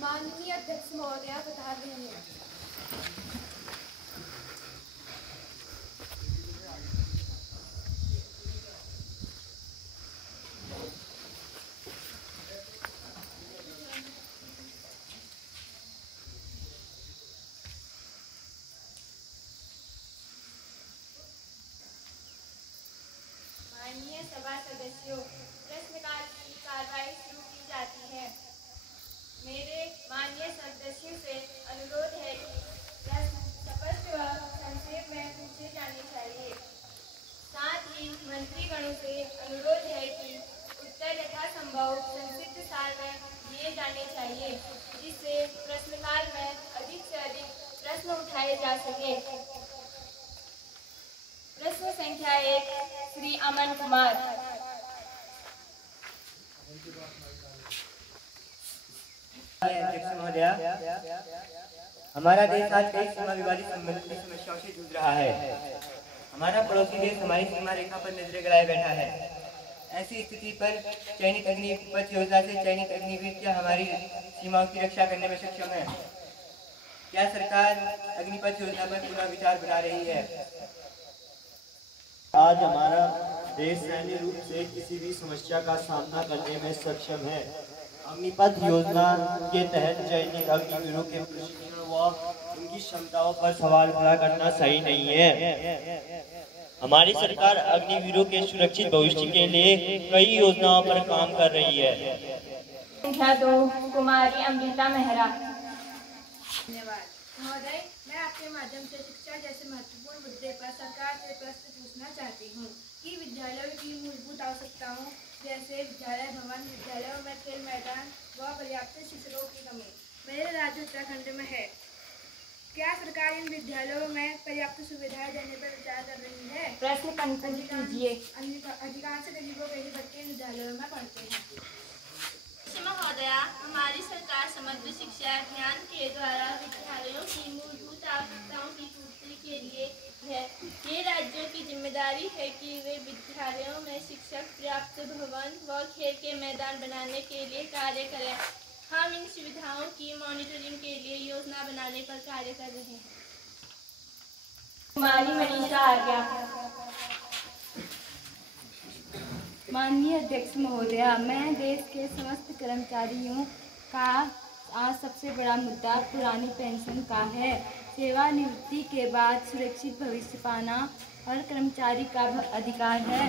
माननीय अध्यक्ष महोदया बता रहे हैं। माननीय सभा सदस्यों, प्रश्नकाल की कार्रवाई शुरू की जाती है। मेरे माननीय सदस्यों से अनुरोध है कि प्रश्न स्पष्ट व संक्षेप में पूछे जाने चाहिए। साथ ही मंत्रीगणों से अनुरोध है कि उत्तर यथासंभव संक्षिप्त सार में दिए जाने चाहिए, जिससे प्रश्नकाल में अधिक से अधिक प्रश्न उठाए जा सके। प्रश्न संख्या 1, श्री अमन कुमार। अध्यक्ष महोदया, हमारा देश आज कई सीमा विवादी संबंधी समस्याओं से जूझ रहा है। हमारा पड़ोसी देश हमारी सीमा रेखा पर नजरें गड़ाए बैठा है। ऐसी स्थिति पर चयनित अग्निपथ योजना से चयनित अग्निवीर क्या हमारी सीमाओं की रक्षा करने में सक्षम है? क्या सरकार अग्निपथ योजना पर पुनः विचार बना रही है? आज हमारा देश सैन्य रूप से किसी भी समस्या का सामना करने में सक्षम है। अग्निपथ योजना के तहत चयनित अग्निवीरों के प्रशिक्षण व उनकी क्षमताओं पर सवाल खड़ा करना सही नहीं है। हमारी सरकार अग्निवीरों के सुरक्षित भविष्य के लिए कई योजनाओं पर काम कर रही है। संख्या 2, कुमारी अमृता मेहरा। धन्यवाद महोदय, मैं आपके माध्यम से शिक्षा जैसे महत्वपूर्ण मुद्दे पर सरकार से प्रश्न पूछना चाहती हूँ कि विद्यालयों की मूलभूत आवश्यकताओं जैसे विद्यालय भवन, विद्यालयों में खेल मैदान व पर्याप्त शिक्षकों की कमी मेरे राज्य उत्तराखंड में है। क्या सरकार इन विद्यालयों में पर्याप्त सुविधाएं देने पर विचार कर रही है? प्रश्न कंकन कीजिए। अधिकांश गरीबों के ही बच्चे विद्यालयों में पढ़ते हैं। महोदया, हमारी सरकार समग्र शिक्षा अभियान के द्वारा विद्यालयों की मूलभूत आवश्यकताओं की पूर्ति के लिए है। ये राज्यों की जिम्मेदारी है कि वे विद्यालयों में शिक्षक, पर्याप्त भवन व खेल के मैदान बनाने के लिए कार्य करें। हम इन सुविधाओं की मॉनिटरिंग के लिए योजना बनाने पर कार्य कर रहे हैं। कुमारी मनीषा आर्या। माननीय अध्यक्ष महोदया, मैं देश के समस्त कर्मचारियों का आज सबसे बड़ा मुद्दा पुरानी पेंशन का है। सेवानिवृत्ति के बाद सुरक्षित भविष्य पाना हर कर्मचारी का अधिकार है।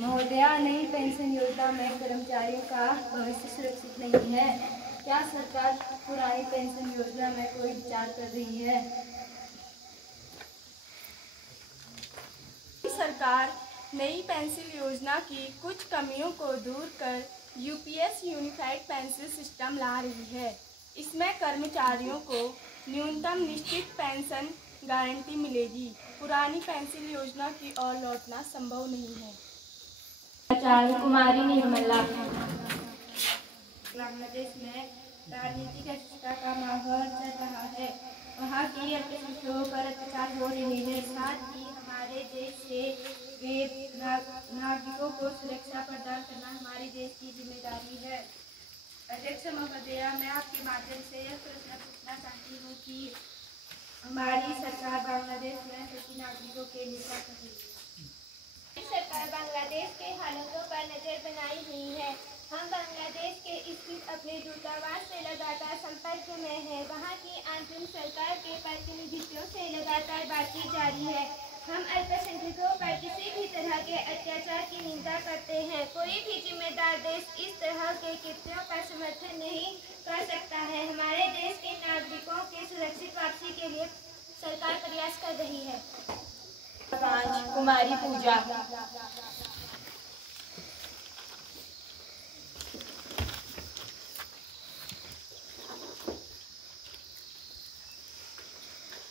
महोदया, नई पेंशन योजना में कर्मचारियों का भविष्य सुरक्षित नहीं है। क्या सरकार पुरानी पेंशन योजना में कोई विचार कर रही है? सरकार नई पेंशन योजना की कुछ कमियों को दूर कर यूपीएस यूनिफाइड पेंशन सिस्टम ला रही है। इसमें कर्मचारियों को न्यूनतम निश्चित पेंशन गारंटी मिलेगी। पुरानी पेंशन योजना की ओर लौटना संभव नहीं है। आचार्य कुमारी निर्मला। बांग्लादेश में राजनीतिक अस्थिरता का माहौल चल रहा है। वहाँ की अल्पसंख्यकों पर अत्याचार हो रहे हैं। साथ ही हमारे देश से नागरिकों को सुरक्षा प्रदान करना हमारे देश की जिम्मेदारी है। अध्यक्ष महोदया, मैं आपके माध्यम से यह प्रश्न पूछना चाहती हूँ कि हमारी सरकार बांग्लादेश में फंसे नागरिकों के लिए क्या कर रही है? सरकार बांग्लादेश के हालातों पर नजर बनाई हुई है। हम बांग्लादेश के स्थित अपने दूतावास से लगातार संपर्क में हैं। वहाँ की आंतरिक सरकार के प्रतिनिधियों से लगातार बातचीत जारी है। हम अल्पसंख्यकों पर किसी भी तरह के अत्याचार की निंदा करते हैं। कोई भी जिम्मेदार देश इस तरह के कृत्यों का समर्थन नहीं कर सकता है। हमारे देश के नागरिकों के सुरक्षित वापसी के लिए सरकार प्रयास कर रही है। 5, कुमारी पूजा।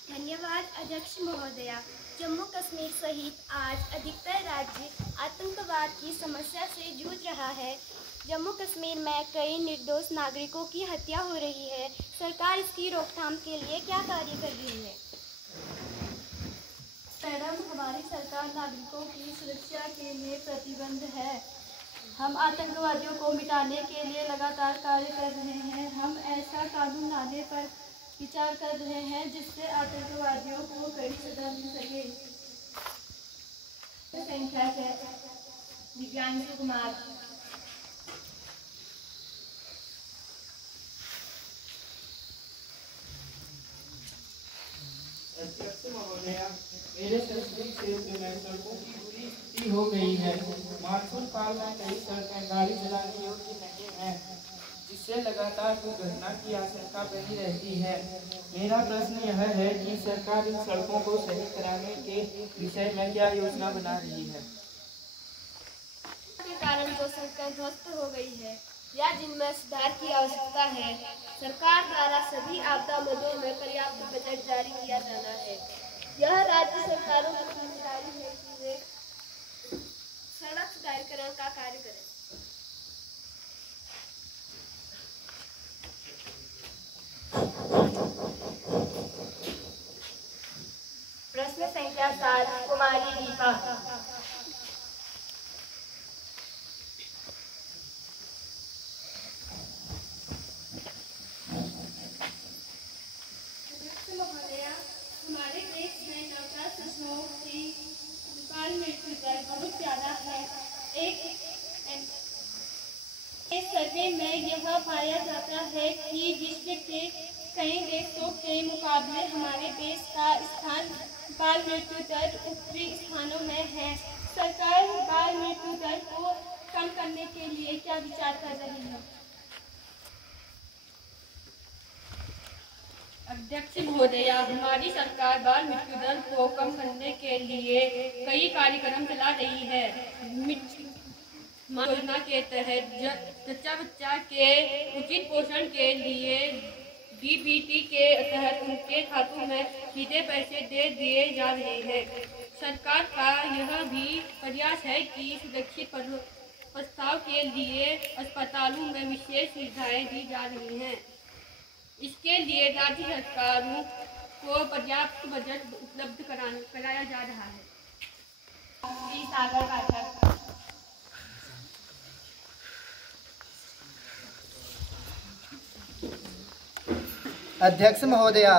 धन्यवाद अध्यक्ष महोदया। जम्मू कश्मीर सहित आज अधिकतर राज्य आतंकवाद की समस्या से जूझ रहा है। जम्मू कश्मीर में कई निर्दोष नागरिकों की हत्या हो रही है। सरकार इसकी रोकथाम के लिए क्या कार्य कर रही है? मैडम, हमारी सरकार नागरिकों की सुरक्षा के लिए प्रतिबद्ध है। हम आतंकवादियों को मिटाने के लिए लगातार कार्य कर रहे हैं। हम ऐसा कानून लाने पर विचार कर रहे हैं जिससे आतंकवादियों को कड़ी सजा मिल सके। संख्या है दिव्यांशु कुमार। अध्यक्ष महोदया, मेरे शैक्षणिक क्षेत्र में सड़कों की बुरी स्थिति हो गई है। मानसून काल में कई सड़कें गाड़ी चलाने योग्य नहीं है, जिससे लगातार दुर्घटना की आशंका बनी रहती है। मेरा प्रश्न यह है कि सरकार इन सड़कों को सही कराने के विषय में क्या योजना बना रही है। के कारण जो सड़कें ध्वस्त हो गई है या जिनमें सुधार की आवश्यकता है, सरकार द्वारा सभी आपदा मदों में पर्याप्त बजट जारी किया जाना है। यह राज्य सरकारों की जिम्मेदारी है कि वे सड़क सुधारीकरण का कार्य करें। प्रश्न संख्या 7 कुमारी दीपा। हमारे देश में नवजात शिशुओं की बाल मृत्यु दर बहुत ज़्यादा है। एक सर्वे में यह पाया जाता है कि विश्व के कई देशों के मुकाबले हमारे देश का स्थान बाल मृत्यु दर ऊपरी स्थानों में है। सरकार बाल मृत्यु दर को कम करने के लिए क्या विचार कर रही है? अध्यक्ष महोदया, हमारी सरकार बाल मृत्यु दर को कम करने के लिए कई कार्यक्रम चला रही है। योजना के तहत जच्चा बच्चा के उचित पोषण के लिए डीबीटी के तहत उनके खातों में सीधे पैसे दे दिए जा रहे हैं। सरकार का यह भी प्रयास है कि सुरक्षित प्रसव के लिए अस्पतालों में विशेष सुविधाएं दी जा रही हैं। इसके लिए राज्य सरकारों को पर्याप्त बजट उपलब्ध कराया जा रहा है। सागर पाठक। अध्यक्ष महोदया,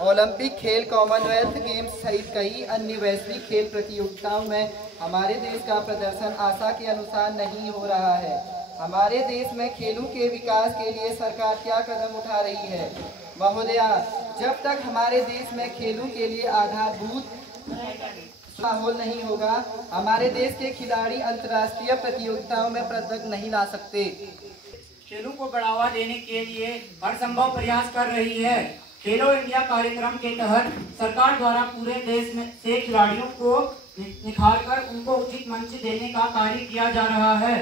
ओलंपिक खेल, कॉमनवेल्थ गेम्स सहित कई अन्य वैश्विक खेल प्रतियोगिताओं में हमारे देश का प्रदर्शन आशा के अनुसार नहीं हो रहा है। हमारे देश में खेलों के विकास के लिए सरकार क्या कदम उठा रही है? महोदया, जब तक हमारे देश में खेलों के लिए आधारभूत माहौल नहीं होगा, हमारे देश के खिलाड़ी अंतर्राष्ट्रीय प्रतियोगिताओं में पदक नहीं ला सकते। खेलों को बढ़ावा देने के लिए हर संभव प्रयास कर रही है। खेलो इंडिया कार्यक्रम के तहत सरकार द्वारा पूरे देश में से खिलाड़ियों को निखारकर उनको उचित मंच देने का कार्य किया जा रहा है।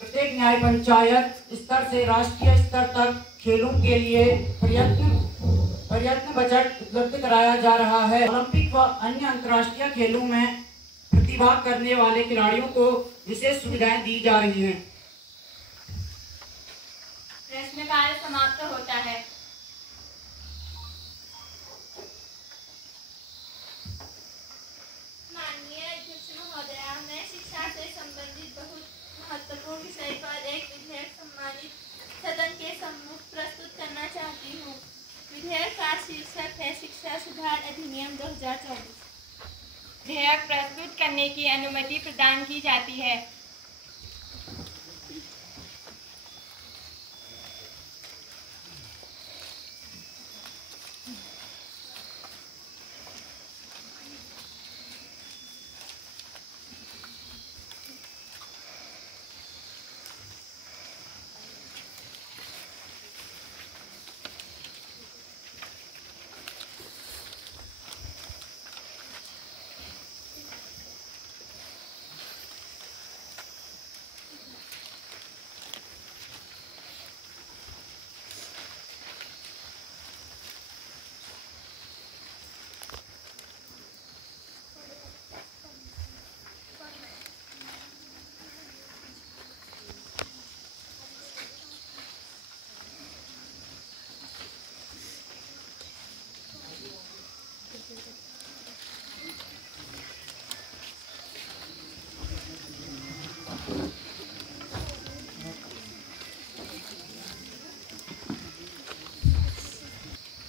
प्रत्येक न्याय पंचायत स्तर से राष्ट्रीय स्तर तक खेलों के लिए प्रयत्न बजट उपलब्ध कराया जा रहा है। ओलंपिक व अन्य अंतर्राष्ट्रीय खेलों में प्रतिभाग करने वाले खिलाड़ियों को विशेष सुविधाएं दी जा रही हैं। प्रश्नकाल समाप्त होता है। माननीय अध्यक्ष महोदया, मैं शिक्षा से संबंधित बहुत महत्वपूर्ण विषय पर एक विधेयक सम्मानित सदन के सम्मुख प्रस्तुत करना चाहती हूँ। विधेयक का शीर्षक है शिक्षा सुधार अधिनियम 2024। विधेयक प्रस्तुत करने की अनुमति प्रदान की जाती है।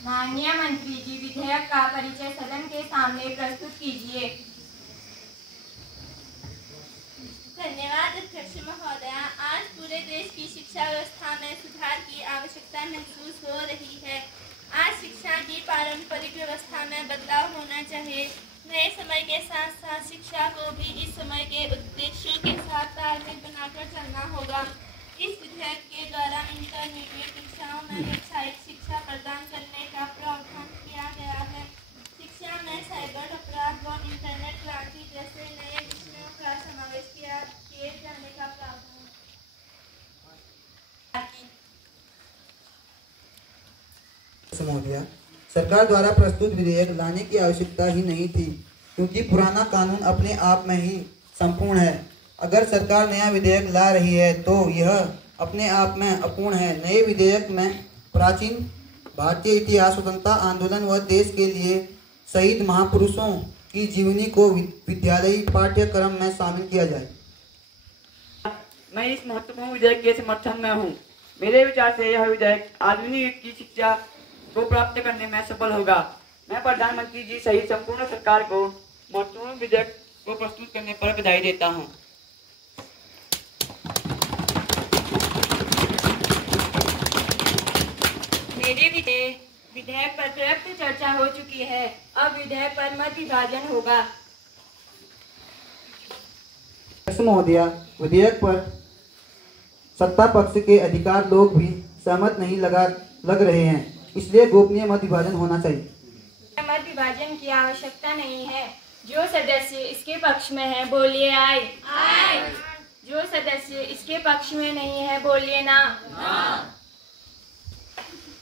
माननीय मंत्री जी, विधेयक का परिचय सदन के सामने प्रस्तुत कीजिए। धन्यवाद अध्यक्ष महोदया। आज पूरे देश की शिक्षा व्यवस्था में सुधार की आवश्यकता महसूस हो रही है। आज शिक्षा की पारंपरिक व्यवस्था में बदलाव होना चाहिए। नए समय के साथ साथ शिक्षा को भी इस समय के उद्देश्यों के साथ तालमेल बनाकर चलना होगा। इस विधेयक के द्वारा इंटरमीडिएट कक्षाओं में व्यावसायिक शिक्षा प्रदान करने का प्रावधान किया गया है। शिक्षा में साइबर अपराध व इंटरनेट क्रांति जैसे नए विषयों का समावेश किए जाने का प्रावधान। महोदया, सरकार द्वारा प्रस्तुत विधेयक लाने की आवश्यकता ही नहीं थी, क्योंकि पुराना कानून अपने आप में ही संपूर्ण है। अगर सरकार नया विधेयक ला रही है तो यह अपने आप में अपूर्ण है। नए विधेयक में प्राचीन भारतीय इतिहास, स्वतंत्रता आंदोलन व देश के लिए शहीद महापुरुषों की जीवनी को विद्यालयी पाठ्यक्रम में शामिल किया जाए। मैं इस महत्वपूर्ण विधेयक के समर्थन में हूँ। मेरे विचार से यह विधेयक आधुनिक युग की शिक्षा को प्राप्त करने में सफल होगा। मैं प्रधानमंत्री जी सहित संपूर्ण सरकार को महत्वपूर्ण विधेयक को प्रस्तुत करने पर बधाई देता हूँ। मेरे विधेयक पर पर्याप्त चर्चा हो चुकी है। अब विधेयक पर मत विभाजन होगा। महोदया, विधेयक पर सत्ता पक्ष के अधिकार लोग भी सहमत नहीं लग रहे हैं, इसलिए गोपनीय मत विभाजन होना चाहिए। मत विभाजन की आवश्यकता नहीं है। जो सदस्य इसके पक्ष में है बोलिए आए। जो सदस्य इसके पक्ष में नहीं है बोलिए ना।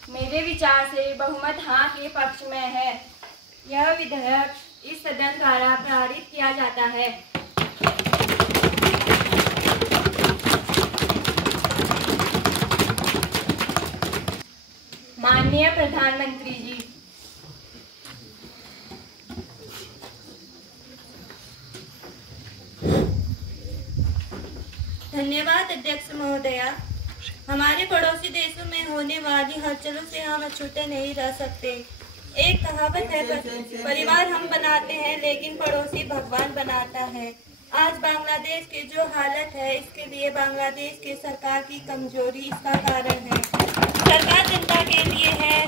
मेरे विचार से बहुमत हाँ के पक्ष में है। यह विधेयक इस सदन द्वारा पारित किया जाता है। माननीय प्रधानमंत्री जी, धन्यवाद अध्यक्ष महोदया। हमारे पड़ोसी देशों में होने वाली हलचलों से हम अछूते नहीं रह सकते। एक कहावत है, परिवार हम बनाते हैं लेकिन पड़ोसी भगवान बनाता है। आज बांग्लादेश की जो हालत है, इसके लिए बांग्लादेश के सरकार की कमजोरी इसका कारण है। सरकार जनता के लिए है,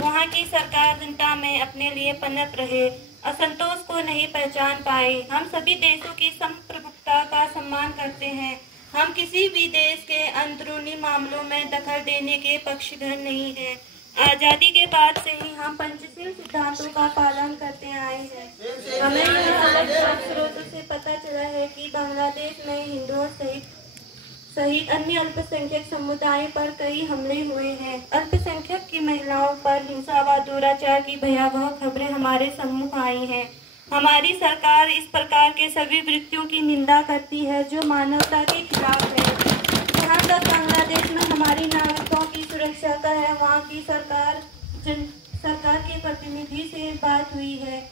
वहाँ की सरकार जनता में अपने लिए पनप रहे, असंतोष को नहीं पहचान पाए। हम सभी देशों की संप्रभुता का सम्मान करते हैं। हम किसी भी देश के अंदरूनी मामलों में दखल देने के पक्षधर नहीं हैं। आजादी के बाद से ही हम पंचशील सिद्धांतों का पालन करते आए हैं। हमें यह स्रोतों से पता चला है कि बांग्लादेश में हिंदुओं सहित अन्य अल्पसंख्यक समुदायों पर कई हमले हुए हैं। अल्पसंख्यक की महिलाओं पर हिंसा व दुराचार की भयावह खबरें हमारे सम्मुख आई हैं। हमारी सरकार इस प्रकार के सभी वृत्तियों की निंदा करती है जो मानवता के खिलाफ है। जहाँ तक बांग्लादेश में हमारी नागरिकों की सुरक्षा का है, वहाँ की सरकार के प्रतिनिधि से बात हुई है।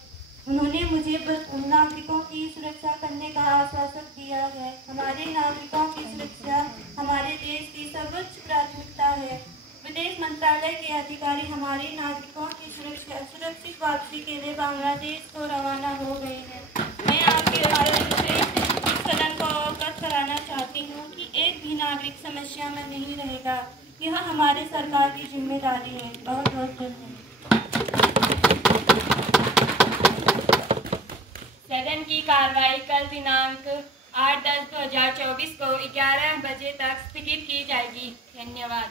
उन्होंने मुझे नागरिकों की सुरक्षा करने का आश्वासन दिया है। हमारे नागरिकों की सुरक्षा हमारे देश की सर्वोच्च प्राथमिकता है। विदेश मंत्रालय के अधिकारी हमारे नागरिकों की सुरक्षित वापसी के लिए बांग्लादेश को रवाना हो गए हैं। मैं आपके माध्यम से इस सदन को अवगत कराना चाहती हूँ कि एक भी नागरिक समस्या में नहीं रहेगा। यह हमारे सरकार की जिम्मेदारी है। बहुत बहुत धन्यवाद। सदन की कार्रवाई कल दिनांक 8/10/2024 को 11 बजे तक स्थगित की जाएगी। धन्यवाद।